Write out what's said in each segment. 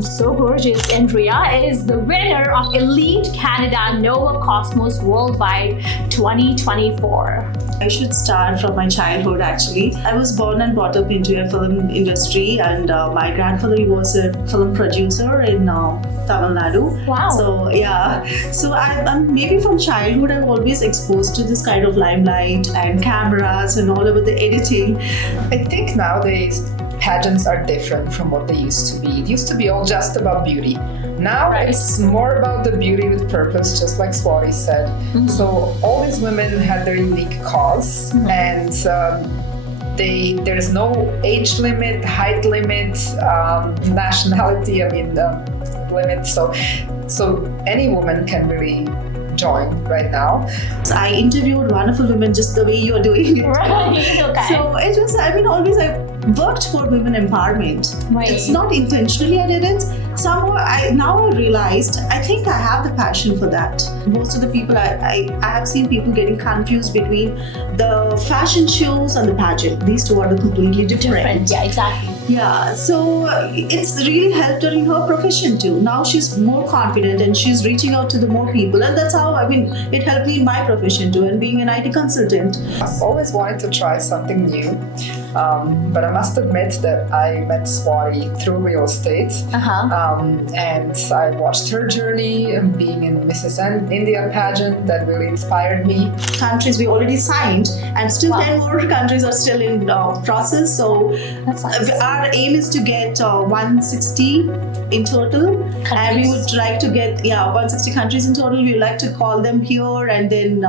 So gorgeous. Andrea is the winner of Elite Canada Novacosmos Worldwide 2024. I should start from my childhood actually. I was born and brought up into a film industry, and my grandfather was a film producer in Tamil Nadu. Wow. So I'm maybe from childhood I'm always exposed to this kind of limelight and cameras and all over the editing. I think nowadays pageants are different from what they used to be. It used to be all just about beauty. Now it's more about the beauty with purpose, just like Swati said. Mm-hmm. So all these women had their unique cause, and there's no age limit, height limit, nationality, limit. So any woman can really join right now. So I interviewed wonderful women just the way you're doing it. Right, okay. So it was, always I worked for women empowerment. Right. It's not intentionally I did it. Somehow I realized I think I have the passion for that. Most of the people I have seen people getting confused between the fashion shows and the pageant. These two are the completely different. Yeah, exactly. Yeah, so it's really helped her in her profession too. Now she's more confident and she's reaching out to the more people, and that's how it helped me in my profession too, and being an IT consultant. I've always wanted to try something new, but I must admit that I met Swati through real estate, and I watched her journey being in Mrs. India pageant. That really inspired me. Countries we already signed, and still 10 more countries are still in process. So That's nice. Our aim is to get 160 in total, and we would like to get 160 countries in total. We would like to call them here, and then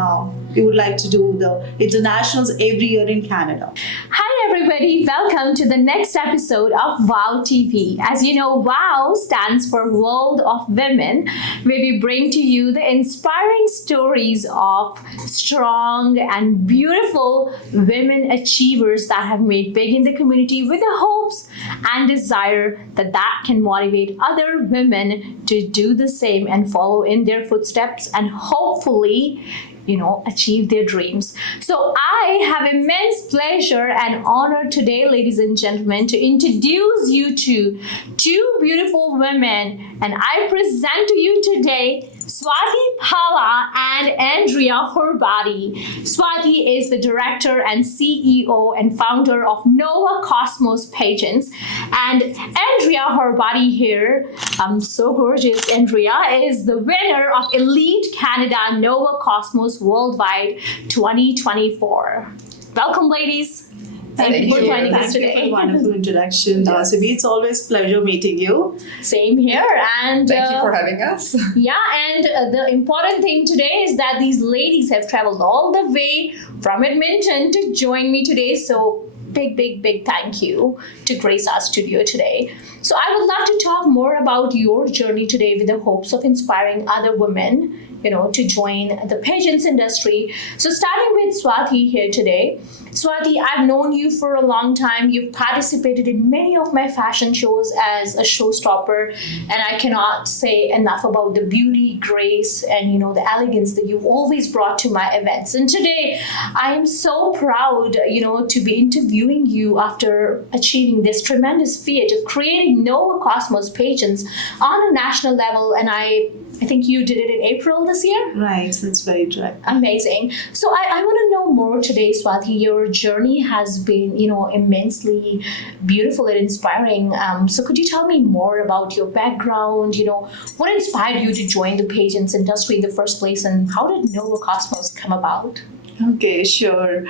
we would like to do the internationals every year in Canada. Hi everybody, welcome to the next episode of WOW TV. As you know, WOW stands for World of Women, where we bring to you the inspiring stories of strong and beautiful women achievers that have made big in the community, with the hopes and desire that can motivate other women to do the same and follow in their footsteps, and hopefully achieve their dreams. So I have immense pleasure and honor today, ladies and gentlemen, to introduce you to two beautiful women, and I present to you today Swati Pala and Andrea Horbati. Swati is the director and CEO and founder of Novacosmos Pageants, and Andrea Horbati here, so gorgeous Andrea, is the winner of Elite Canada Novacosmos Worldwide 2024. Welcome, ladies. Thank you for joining us today. Thank you for the wonderful introduction, Sibi. It's always a pleasure meeting you. Same here. And thank you for having us. Yeah, and the important thing today is that these ladies have traveled all the way from Edmonton to join me today. So big thank you to grace our studio today. So I would love to talk more about your journey today, with the hopes of inspiring other women to join the pageants industry. So starting with Swati here today. Swati, I've known you for a long time. You've participated in many of my fashion shows as a showstopper, and I cannot say enough about the beauty, grace, and the elegance that you've always brought to my events. And today, I am so proud, to be interviewing you after achieving this tremendous feat of creating Novacosmos Pageants on a national level, and I think you did it in April this year? Right, that's very true. Amazing. So I want to know more today, Swati. Your journey has been, immensely beautiful and inspiring. So could you tell me more about your background? What inspired you to join the pageants industry in the first place, and how did Novacosmos come about? Okay, sure.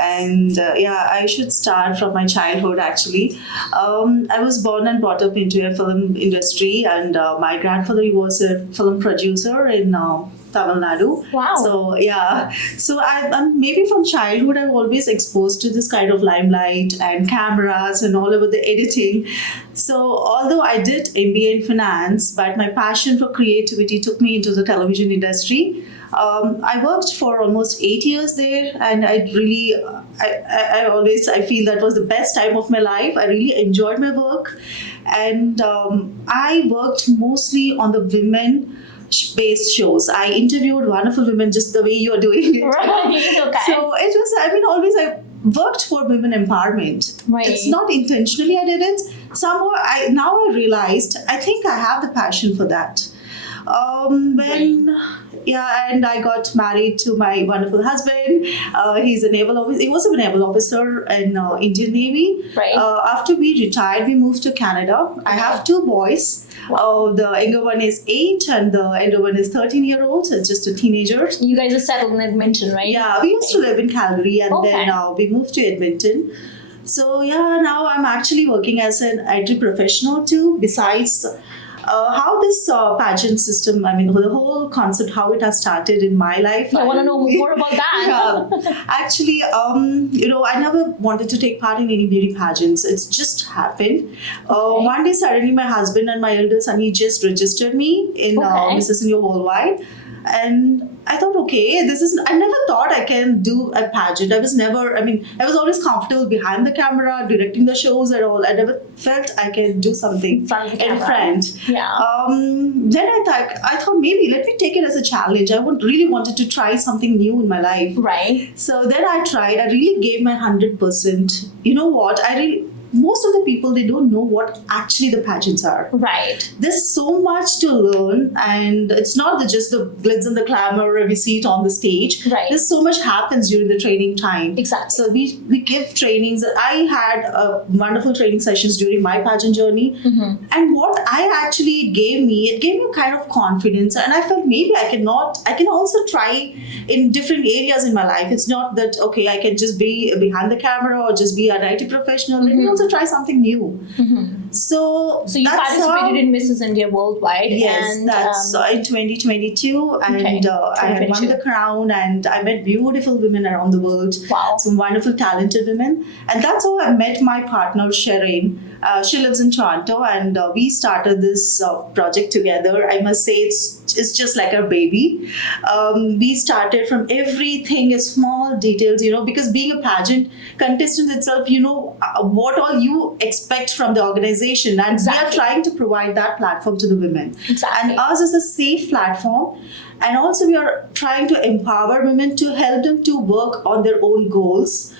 And I should start from my childhood actually. I was born and brought up into a film industry, and my grandfather was a film producer in Tamil Nadu. Wow. So I'm maybe from childhood I'm always exposed to this kind of limelight and cameras and all over the editing. So although I did MBA in finance, but my passion for creativity took me into the television industry. I worked for almost 8 years there, and I feel that was the best time of my life. I really enjoyed my work, and I worked mostly on the women-based shows. I interviewed wonderful women just the way you're doing it. Right, okay. So it was, I worked for women empowerment. Right. It's not intentionally I did it. somehow I realized I think I have the passion for that. When yeah, and I got married to my wonderful husband. He's a naval officer. He was a naval officer in Indian Navy. Right. After we retired, we moved to Canada. I have two boys. The younger one is 8 and the elder one is 13-year-old. It's just a teenager. You guys are settled in Edmonton, right? Yeah, we used to live in Calgary and Okay. then we moved to Edmonton. So yeah, now I'm actually working as an IT professional too. Besides how this pageant system, I mean, the whole concept, how it has started in my life. I want to know more about that. Yeah. Actually, I never wanted to take part in any beauty pageants. It's just happened. One day, suddenly, my husband and my elder son, he just registered me in Mrs. India Worldwide. And I thought, okay, I never thought I can do a pageant. I was always comfortable behind the camera, directing the shows and all. I never felt I can do something in front. Yeah. Then I thought maybe let me take it as a challenge. I really wanted to try something new in my life. Right. So then I tried. I really gave my 100%. You know what? Most of the people, they don't know what actually the pageants are. Right. There's so much to learn, and it's not just the glitz and the glamour we see it on the stage. Right. There's so much happens during the training time. Exactly. So we give trainings. I had wonderful training sessions during my pageant journey. Mm-hmm. And what I actually gave me kind of confidence, and I felt maybe I can also try in different areas in my life. It's not that, okay, I can just be behind the camera or just be an IT professional. Let me also try something new. Mm-hmm. So you participated in Mrs. India Worldwide. Yes, and, that's in 2022, and Okay, I won the crown, and I met beautiful women around the world. Wow. Some wonderful, talented women, and that's how I met my partner Shireen. She lives in Toronto, and we started this project together. I must say, it's just like a baby. We started from everything, small details, because being a pageant contestant itself, what all you expect from the organization, and we are trying to provide that platform to the women. Exactly. And ours is a safe platform. And also we are trying to empower women to help them to work on their own goals.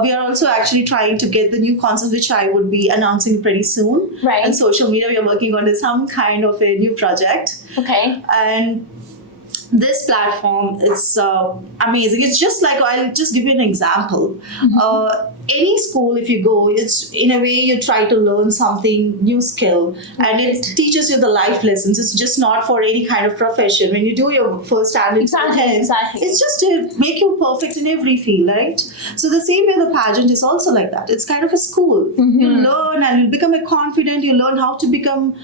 We are also actually trying to get the new concept, which I would be announcing pretty soon. Right. And social media, we are working on some kind of a new project. Okay. And this platform is amazing. It's just like, I'll just give you an example. Mm-hmm. Any school, if you go, it's in a way you try to learn something new skill, and it teaches you the life lessons. It's just not for any kind of profession. When you do your first annual Exactly. it's just to make you perfect in every field, right? So the same way the pageant is also like that. It's kind of a school. Mm-hmm. You learn and you become a confident. You learn how to become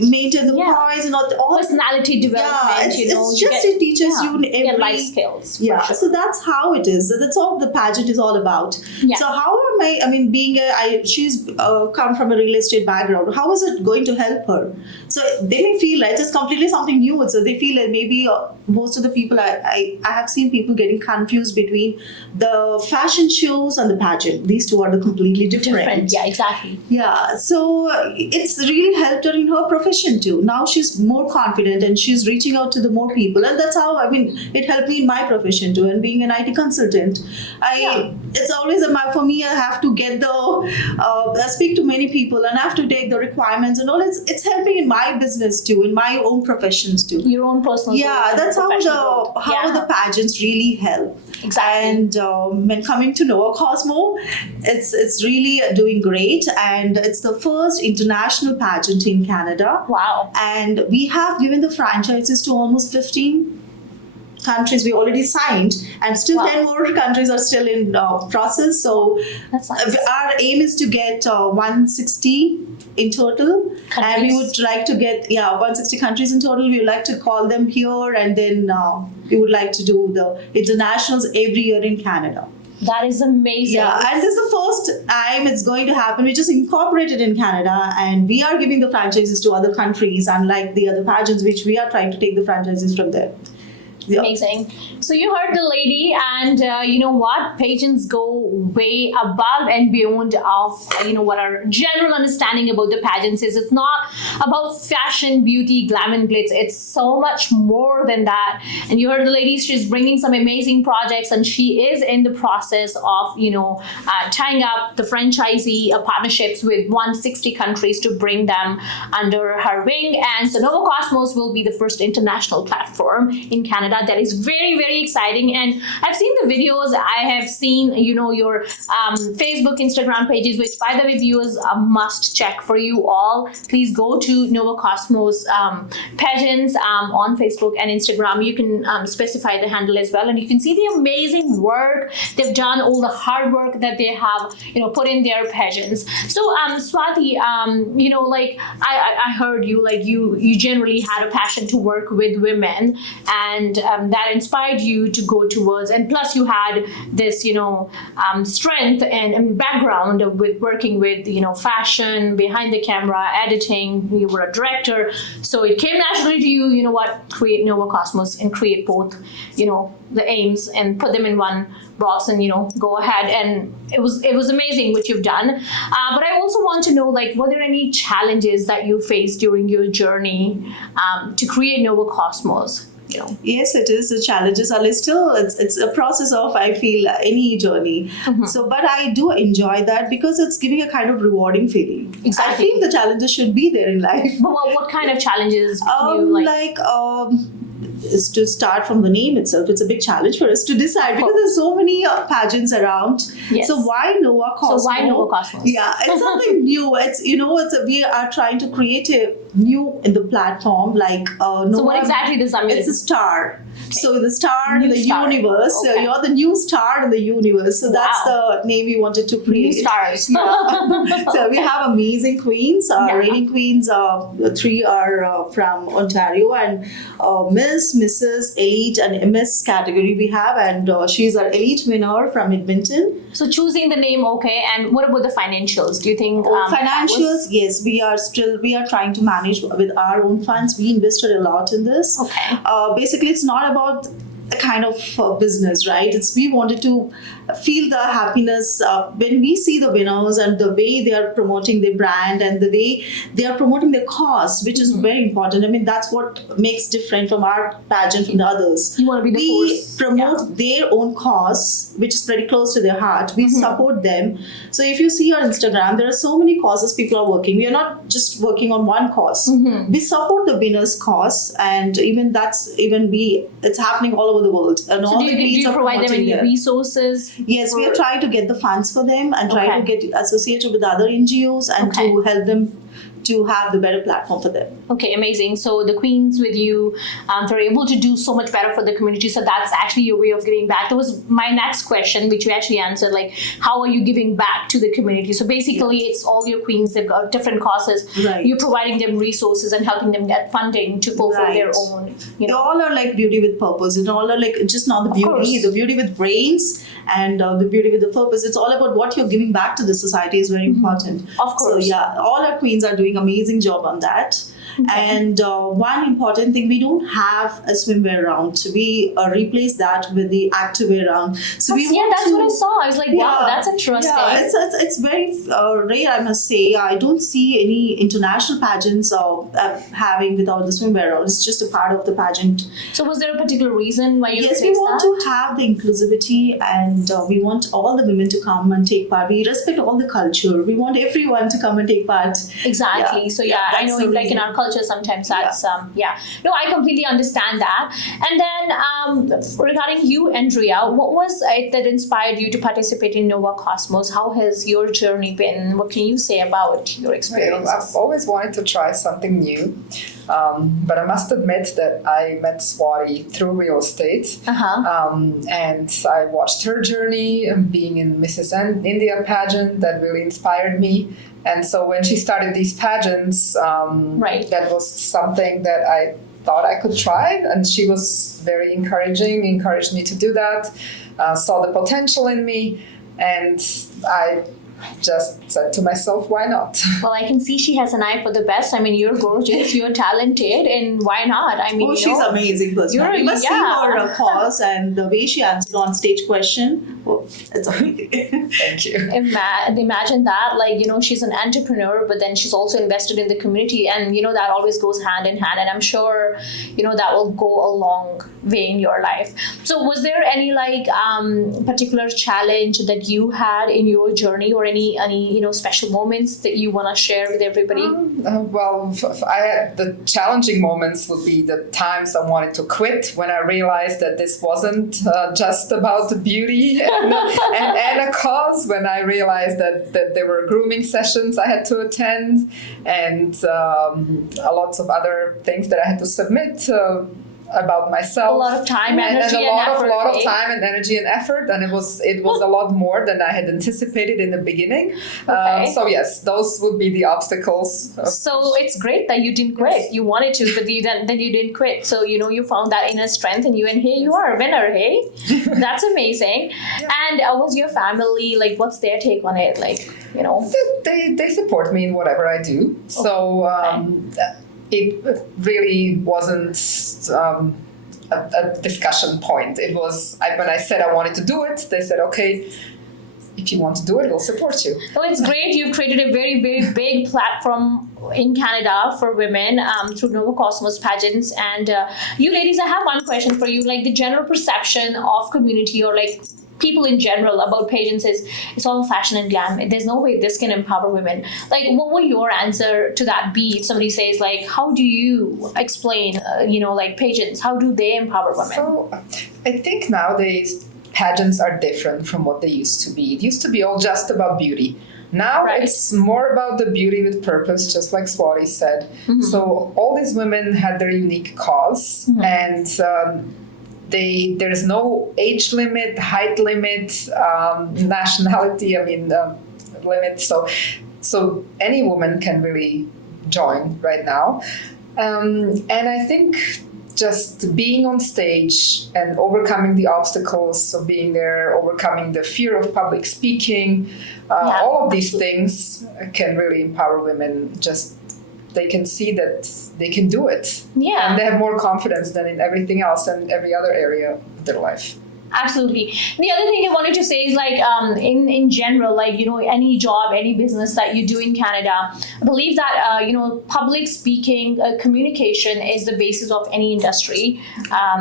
maintain the poise and all personality development. It teaches you in every life skills. Yeah, Sure. so that's how it is. That's all the pageant is all about. Yeah. So how am being she's come from a real estate background. How is it going to help her? So they may feel like it's completely something new. So they feel like maybe most of the people I have seen people getting confused between the fashion shows and the pageant. These two are the completely different. Yeah, exactly. Yeah, so it's really helped her in her profession too. Now she's more confident and she's reaching out to the more people, and that's how it helped me in my profession too. And being an IT consultant, it's always for me. I have to get I speak to many people and I have to take the requirements and all. It's helping in my business too, in my own professions too. Your own personal. Yeah, that's how the pageants really help. Exactly. And when coming to Novacosmos, it's really doing great, and it's the first international pageant in Canada. Wow. And we have given the franchises to almost 15 countries we already signed, and still 10 more countries are still in process. So That's nice. our aim is to get 160 in total, and we would like to get 160 countries in total. We would like to call them here, and then we would like to do the internationals every year in Canada. That is amazing. Yeah, and this is the first time it's going to happen. We just incorporated in Canada, and we are giving the franchises to other countries, unlike the other pageants, which we are trying to take the franchises from there. Yeah. Amazing. So you heard the lady, and you know what? Pageants go way above and beyond of what our general understanding about the pageants is. It's not about fashion, beauty, glam and glitz. It's so much more than that. And you heard the lady; she's bringing some amazing projects, and she is in the process of tying up the franchisee partnerships with 160 countries to bring them under her wing. And so Novacosmos will be the first international platform in Canada. That is very, very exciting. And I've seen the videos. I have seen, your Facebook, Instagram pages, which, by the way, viewers, a must check for you all. Please go to Novacosmos Pageants on Facebook and Instagram. You can specify the handle as well, and you can see the amazing work they've done, all the hard work that they have, put in their pageants. So, Swati, I heard you, you generally had a passion to work with women, and that inspired you to go towards, and plus you had this strength and background with working with fashion, behind the camera, editing. You were a director, so it came naturally to you. Create Novacosmos and create both the aims and put them in one box and go ahead. And it was amazing what you've done, but I also want to know, were there any challenges that you faced during your journey to create Novacosmos? Yes, it is. The challenges are still, it's a process of, I feel, any journey. Mm-hmm. So, but I do enjoy that because it's giving a kind of rewarding feeling. Exactly. I feel the challenges should be there in life. But what kind of challenges can you like? Is to start from the name itself. It's a big challenge for us to decide because there's so many pageants around. Yes. So why Novacosmos? So why Novacosmos? Yeah, it's something new. We are trying to create a new in the platform. So what exactly does that mean? It's a star. Okay. So the star New in the star. universe. Okay. So you're the new star in the universe. So that's Wow. the name we wanted to create. New stars. Yeah. So we have amazing queens. Yeah. Reigning queens. 3 are from Ontario, and Miss, Mrs, Elite, and MS category we have, and she's our elite winner from Edmonton. So choosing the name, okay, and what about the financials? Do you think Financials? Yes, we are trying to manage with our own funds. We invested a lot in this. Okay. Basically, it's not about a kind of business, right? We wanted to feel the happiness when we see the winners and the way they are promoting their brand and the way they are promoting their cause, which is very important. I mean, that's what makes different from our pageant from the others. You want to be the We force. promote their own cause, which is pretty close to their heart. We support them. So if you see our Instagram, there are so many causes people are working. We are not just working on one cause. We support the winner's cause, and it's happening all over the world. And So all do the you queens are provide them promoting any there. resources? Yes, we are trying to get the funds for them and try Okay. to get associated with other NGOs and Okay. to help them to have the better platform for them. Okay, amazing. So the queens with you, they're able to do so much better for the community. So that's actually your way of giving back. That was my next question, which you actually answered. How are you giving back to the community? So basically, it's all your queens. They've got different causes. Right. You're providing them resources and helping them get funding to fulfill Right. their own. They all are like beauty with purpose. It all are just not the Of beauty, course. the beauty with brains and the beauty with the purpose. It's all about what you're giving back to the society is very important. Of course. So yeah, all our queens are doing amazing job on that. And one important thing, we don't have a swimwear round. We replace that with the activewear round. So That's what I saw. I was like, wow, that's interesting. Yeah, it's very rare, I must say. I don't see any international pageants having without the swimwear round. It's just a part of the pageant. So was there a particular reason why you Yes, we replaced want that? to have the inclusivity, and we want all the women to come and take part. We respect all the culture. We want everyone to come and take part. Exactly. Yeah. So Yeah, I that's know, the in reason. our culture, sometimes that's No, I completely understand that. And then regarding you, Andrea, what was it that inspired you to participate in Novacosmos? How has your journey been? What can you say about your Well, experience? I've always wanted to try something new, but I must admit that I met Swati through real estate. And I watched her journey being in Mrs. India pageant that really inspired me. And so when she started these pageants, that was something that I thought I could try. And she was very encouraged me to do that, saw the potential in me. And I just said to myself, why not? Well, I can see she has an eye for the best. I mean, you're gorgeous, you're talented, and why not? I mean, She's amazing person. You're- You must see yeah. her pause and the way she answered on stage question. Oh, it's amazing. Thank you. Imagine that, like, she's an entrepreneur, but then she's also invested in the community, and that always goes hand in hand, and I'm sure that will go a long way in your life. So was there any like particular challenge that you had in your journey, or any special moments that you want to share with everybody? I had the challenging moments would be the times I wanted to quit, when I realized that this wasn't just about the beauty and a cause, when I realized that there were grooming sessions I had to attend, and lots of other things that I had to submit about myself. A lot of time, energy, and and effort. a lot of time and energy and effort, and it was a lot more than I had anticipated in the beginning. Okay. So yes, those would be the obstacles. So it's great that you didn't quit. Yes. You wanted to, but then you didn't quit. So you found that inner strength, and here you are a winner. Hey, that's amazing. Yeah. And was your family like? What's their take on it? Like, They support me in whatever I do. So it really wasn't a discussion point. It was when I said I wanted to do it, they said, okay, if you want to do it, we'll support you. Oh, it's great. You've created a very, very big platform in Canada for women through Novacosmos Pageants. And you ladies, I have one question for you. Like, the general perception of community, or like people in general, about pageants is it's all fashion and glam. There's no way this can empower women. Like, what would your answer to that be if somebody says, like, how do you explain, like pageants? How do they empower women? So I think nowadays pageants are different from what they used to be. It used to be all just about beauty. Now Right. it's more about the beauty with purpose, just like Swati said. Mm-hmm. So all these women had their unique cause, and there's no age limit, height limit, nationality, limit. So any woman can really join right now. And I think just being on stage and overcoming the obstacles of being there, overcoming the fear of public speaking, all of these things can really empower women. Just they can see that they can do it. Yeah. And they have more confidence than in everything else and every other area of their life. Absolutely. The other thing I wanted to say is, like, in general, like, any job, any business that you do in Canada, I believe that, public speaking, communication is the basis of any industry.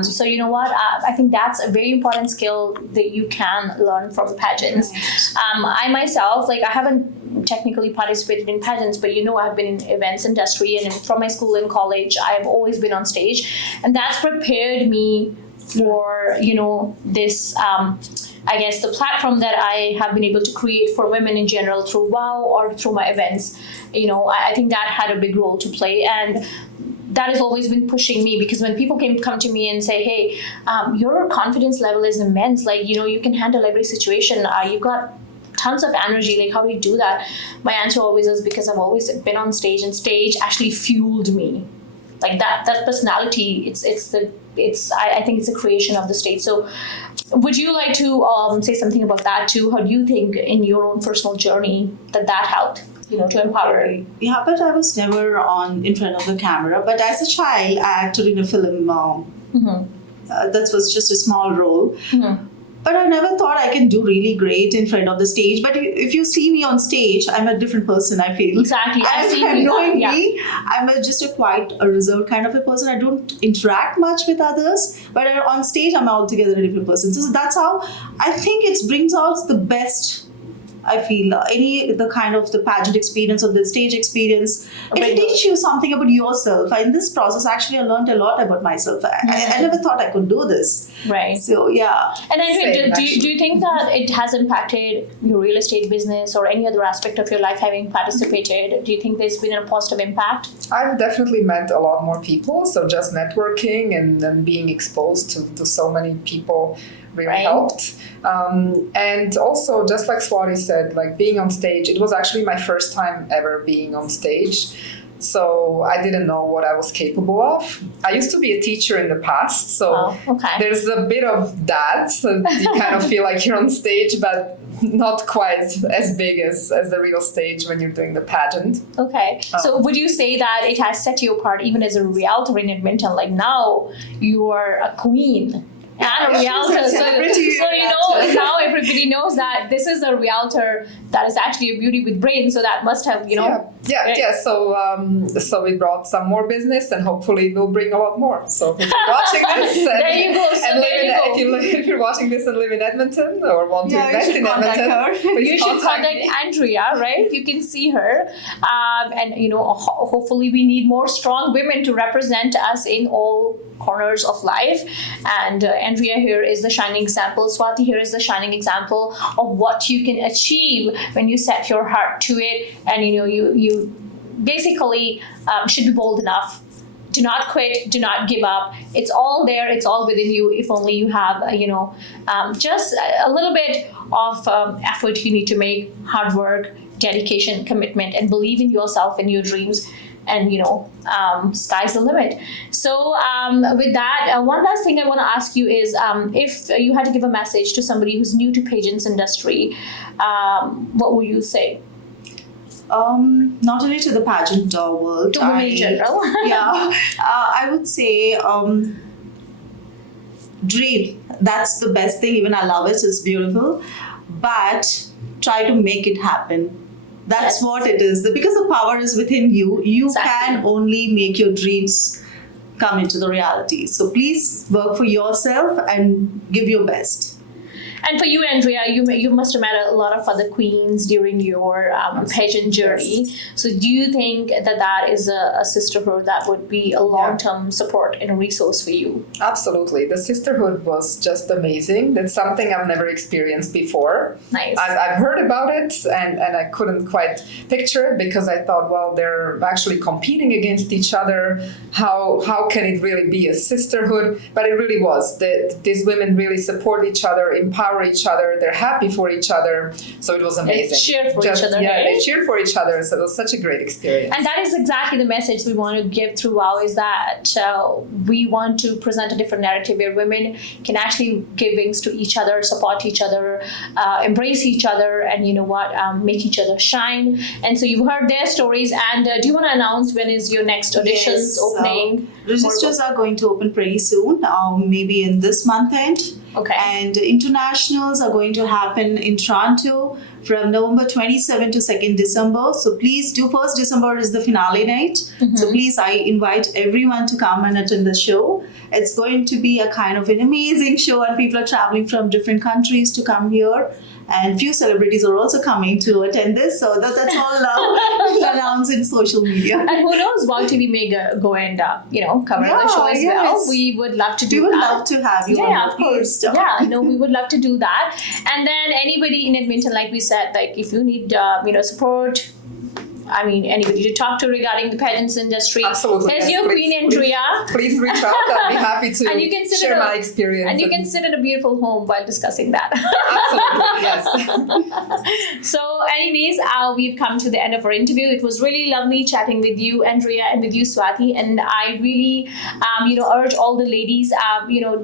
So you know what? I think that's a very important skill that you can learn from pageants. I myself, like, I haven't technically participated in pageants, but I've been in events industry, and from my school and college, I've always been on stage, and that's prepared me for this I guess the platform that I have been able to create for women in general through WOW or through my events. I think that had a big role to play, and that has always been pushing me, because when people come to me and say, hey, your confidence level is immense, like, you can handle every situation, you've got tons of energy, like, how do you do that? My answer always is because I've always been on stage, and stage actually fueled me. Like, that personality, I think it's a creation of the stage. So would you like to say something about that too? How do you think in your own personal journey that helped, to empower? Yeah, but I was never in front of the camera. But as a child, I acted in a film. That was just a small role. Mm-hmm. But I never thought I can do really great in front of the stage. But if you see me on stage, I'm a different person, I feel. Exactly. Knowing me, I'm just quite a reserved kind of a person. I don't interact much with others. But on stage, I'm altogether a different person. So that's how I think it brings out the best. I feel the pageant experience or the stage experience, it teaches you something about yourself. In this process, actually, I learned a lot about myself. I never thought I could do this. Right. So, yeah. And do you think that it has impacted your real estate business or any other aspect of your life having participated? Do you think there's been a positive impact? I've definitely met a lot more people. So just networking and then being exposed to so many people really helped. And also, just like Swati said, like being on stage, it was actually my first time ever being on stage. So I didn't know what I was capable of. I used to be a teacher in the past, so there's a bit of that. So you kind of feel like you're on stage, but not quite as big as the real stage when you're doing the pageant. Okay. So would you say that it has set you apart even as a realtor in Edmonton? Like now you are a queen. And a realtor. So now everybody knows that this is a realtor that is actually a beauty with brains. So that must have, Yeah. So we brought some more business, and hopefully we'll bring a lot more. So if you're watching this, there you go. So if you're watching this and live in Edmonton or want to invest in Edmonton, you should contact Andrea, right? You can see her, and hopefully we need more strong women to represent us in all corners of life. And Andrea here is the shining example. Swati here is the shining example of what you can achieve when you set your heart to it. And you basically should be bold enough. Do not quit. Do not give up. It's all there. It's all within you. If only you have, just a little bit of effort you need to make, hard work, dedication, commitment, and believe in yourself and your dreams. And sky's the limit. So with that, one last thing I want to ask you is, if you had to give a message to somebody who's new to pageants industry, what would you say? Not only to the pageant world, to women in general. I would say dream. That's the best thing. Even I love it. It's beautiful, but try to make it happen. That's what it is. Because the power is within you. You can only make your dreams come into the reality. So please work for yourself and give your best. And for you, Andrea, you must have met a lot of other queens during your pageant journey. Yes. So do you think that is a sisterhood that would be a long-term support and a resource for you? Absolutely. The sisterhood was just amazing. That's something I've never experienced before. Nice. I've heard about it and I couldn't quite picture it because I thought, well, they're actually competing against each other. How can it really be a sisterhood? But it really was. These women really support each other, empower each other, they're happy for each other, so it was amazing. They cheered for each other. Yeah, they cheered for each other, so it was such a great experience. And that is exactly the message we want to give through WOW, is that we want to present a different narrative where women can actually give wings to each other, support each other, embrace each other, and make each other shine. And so you've heard their stories, and do you want to announce when is your next auditions opening? Registers are going to open pretty soon, maybe in this month end. Okay. And internationals are going to happen in Toronto from November 27 to 2nd December. So please do, 1st December is the finale night. Mm-hmm. So please, I invite everyone to come and attend the show. It's going to be a kind of an amazing show, and people are traveling from different countries to come here. And few celebrities are also coming to attend this. So that's all announced in social media. And who knows, WOW TV may go and cover the show as well. We would love to do that. We would love to have you. Yeah, of course. We would love to do that. And then anybody in Edmonton, like we said, like if you need support, anybody to talk to regarding the pageants industry. Absolutely. Here's your queen, Andrea. Please reach out. I'll be happy to share my experience. And you can sit in a beautiful home while discussing that. Absolutely, yes. So anyways, we've come to the end of our interview. It was really lovely chatting with you, Andrea, and with you, Swati. And I really, urge all the ladies,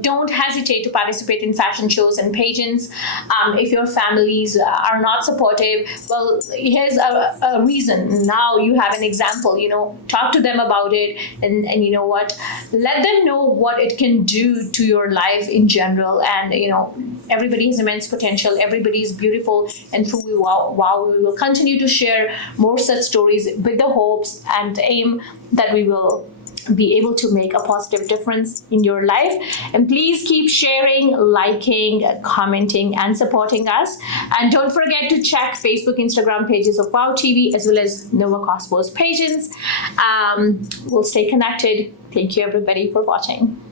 don't hesitate to participate in fashion shows and pageants. If your families are not supportive, well, here's a reason. Now you have an example, talk to them about it, and you know what, let them know what it can do to your life in general. And everybody has immense potential, everybody is beautiful, and through WOW we will continue to share more such stories with the hopes and the aim that we will be able to make a positive difference in your life. And please keep sharing, liking, commenting, and supporting us. And don't forget to check Facebook, Instagram pages of WOW TV as well as Novacosmos Pageants. We'll stay connected. Thank you everybody for watching.